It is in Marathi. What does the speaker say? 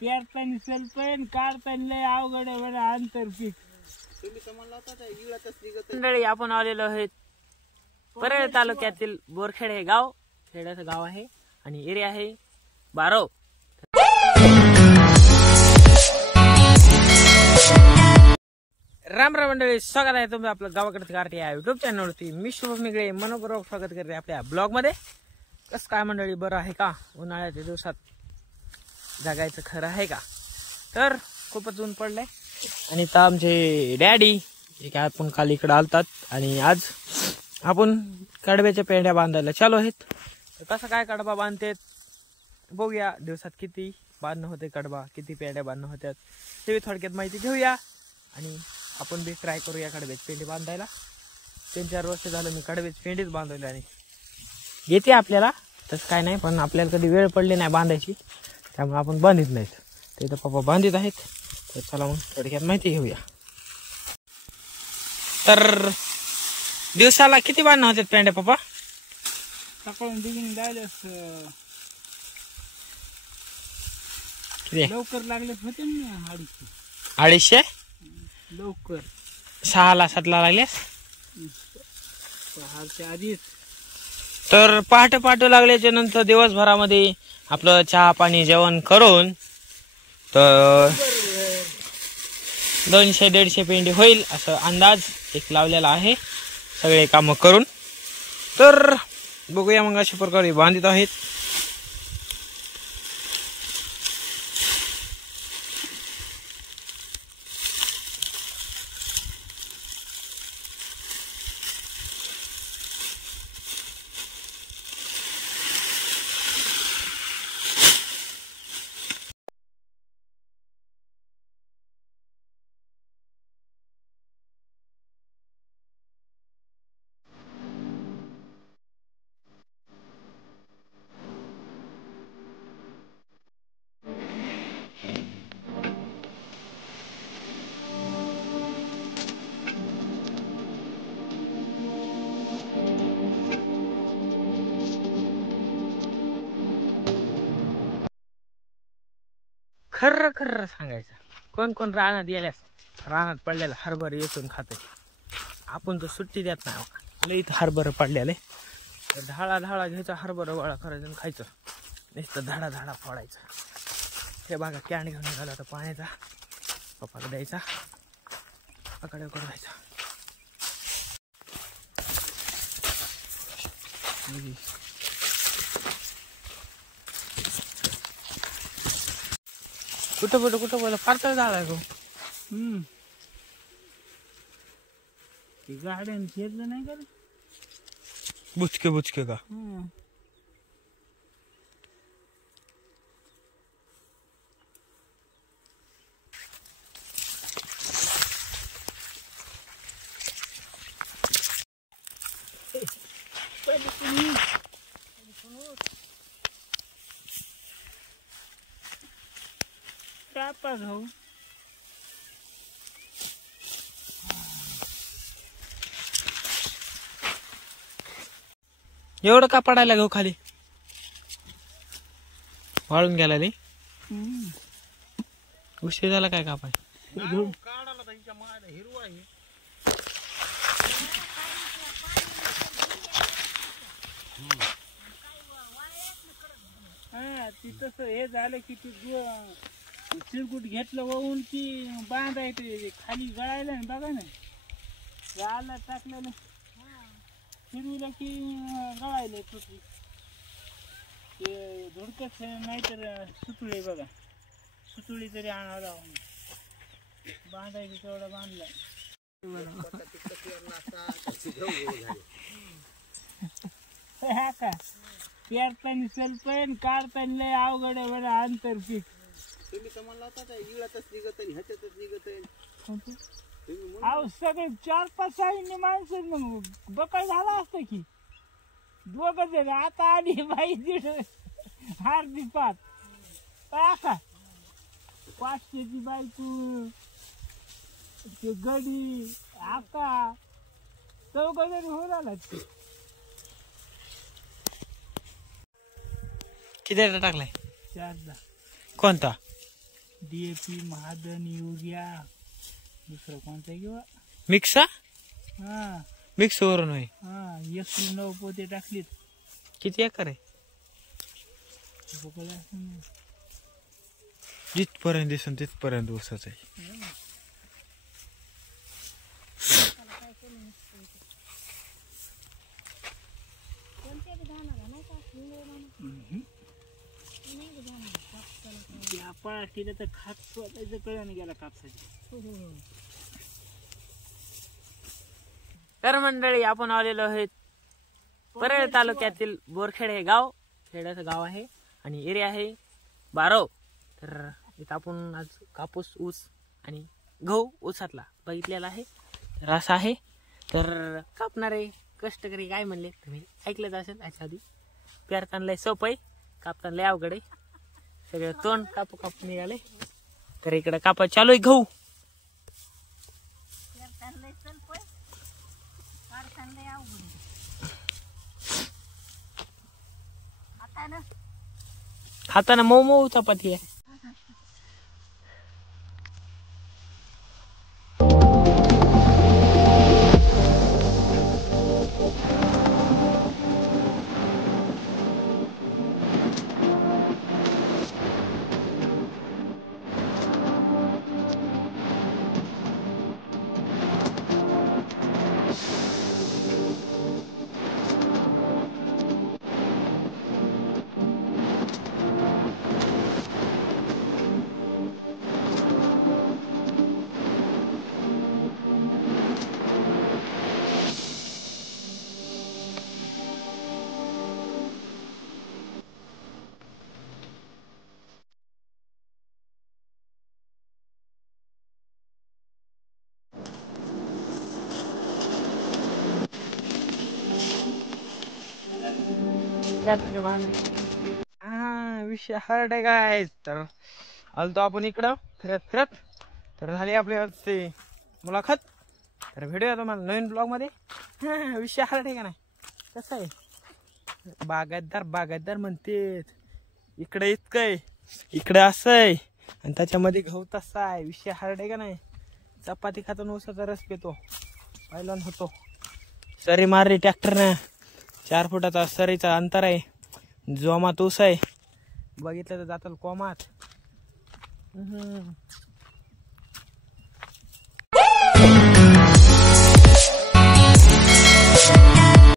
पेरताना सलपण काढताना लय अवघड आहे बरं आंतर पीक. मंडळी आपण आलेलो आहेत परळ तालुक्यातील बोरखेड हे गाव, खेड्याचं गाव आहे आणि एरिया आहे बारव. राम राम मंडळी, स्वागत आहे तुम्ही आपलं गावाकडे कारटी या युट्यूब चॅनलवरती. मी शुभम निगळे मनपूर्वक स्वागत करते आपल्या ब्लॉग मध्ये. कसं काय मंडळी, बरं आहे का? उन्हाळ्याच्या दिवसात जगायचं खरं आहे का? तर खूपच ऊन पडलंय आणि तर आमचे डॅडी एक आपण काल इकडे आलतात आणि आज आपण कडब्याच्या पेंड्या बांधायला चालू आहेत. तर कसं काय कडबा बांधतात बघूया. दिवसात किती बांधणं होते कडबा, किती पेंड्या बांधणं होत्यात ते थोडक्यात माहिती घेऊया आणि आपण बी ट्राय करूया कडब्याची पेंडी बांधायला. 3-4 वर्ष झालं मी कडब्याची पेंडीच बांधवली आणि येते आपल्याला, तसं काय नाही, पण आपल्याला कधी वेळ पडली नाही बांधायची त्यामुळे आपण बांधित नाहीत. ते इथं पप्पा बांधित आहेत. तर चला मग थोडक्यात माहिती घेऊया. तर दिवसाला किती बांधणं होतात पेंड्या पप्पा? सकाळून बिगिनिंग द्यायलाच लवकर लागले होते ना 250 लवकर 6-7 लागल्यास. पहाडच्या आधीच. तर पहाटे लागल्याच्या नंतर दिवसभरामध्ये आपलं चहा पाणी जेवण करून तर 200-150 पेंडी होईल असं अंदाज एक लावलेला आहे सगळे कामं करून. तर बघूया मग अशा प्रकारे बांधित आहेत. खर्र खर्र सांगायचं, कोण कोण रानात गेल्यास रानात पडलेला हरभर येसून खात. आपण तर सुट्टी देत नाही. लई हरभर पडलेले तर ढाळा घ्यायचा, हरभर वाळा करायचं आणि खायचं. नुसतं धाडा फोडायचं. हे बघा कॅन घेऊन निघाला होता पाण्याचा, पप्पाला द्यायचा, पकडे करायचा. कुठं बोला फारतर झालाय गो. गाड्यान फिरलं नाही का रे? बुचके का? कापास हो. एवढं का पडायला घेऊ खाली? वाळून गेला रे. उशीर झाला काय कापाय? हा ती तसं हे झालं की ती चिरकुट घेतलं वाहून की बांधायचं खाली गळायला ना. बघा ना गाला टाकलं ना, फिरविलं की गळायला तुटली. ते धुडकच नाही तर सुतुळी, बघा सुतुळी तरी आणावं लागून बांधायचं तेवढा बांधला. हा का पेरताना सलपण काढताना लय अवघड आहे बरं आंतर पीक. तुम्ही तर म्हणला होता इळातच निघत आहे, ह्याच्यातच निघत आहे. अहो सगळे 4-5 माणसं मग बकाय झाला असतं की. दोघ जण आता आली बाई दीड अर्धी 5 का 500ची बायको, ते गडी आका 4 जण होऊन आला. किती टाकलाय? 4दा. कोणता? DAP, महादन, युरिया, दुसरं कोणतं आहे किंवा मिक्स हा मिक्स वरून होय. हा 109 पोते टाकलीत. किती एकर आहे? बघूया असं. जिथपर्यंत दिसन तिथपर्यंत ऊसाच आहे. त्या पळाटीला तर खात स्वतःचं कळण गेला कापसाची. तर मंडळी आपण आलेलो आहेत परळ तालुक्यातील बोरखेड हे गाव, खेड्याचं गाव आहे आणि एरिया आहे बारव. तर इथं आपण आज कापूस, ऊस आणि गहू ऊसातला बघितलेला आहे. तर असं आहे. तर कापणारे कष्टकरी काय म्हणले तुम्ही ऐकलंच असेल याच्या आधी. पेरताना लय सोपं आहे, कापताना लय अवघड आहे. सगळं तोंड कापू कापू निघाले. तर इकडे कापा चालू आहे गहू. खाताना मऊ मऊ चपाती आहे. विषय हार्ड आहे काय. तर आलतो आपण इकडं फिरत फिरत. तर झाली आपली ते मुलाखत. तर भेटूया तुम्हाला नवीन ब्लॉग मध्ये. विषय हार्ड आहे का नाही. कसं आहे बागायतदार म्हणते इकडे इतकं आहे, इकडे असं आहे आणि त्याच्यामध्ये गहू तसा आहे. विषय हार्ड आहे का नाही. चपाती खाताना ऊसाचा रस पितो, पहिल्यान होतो. सरी मारली ट्रॅक्टरनं, 4 फुटाचा सरीचा अंतर आहे. जोमात ऊस आहे, बघितलं तर जाताल कोमात.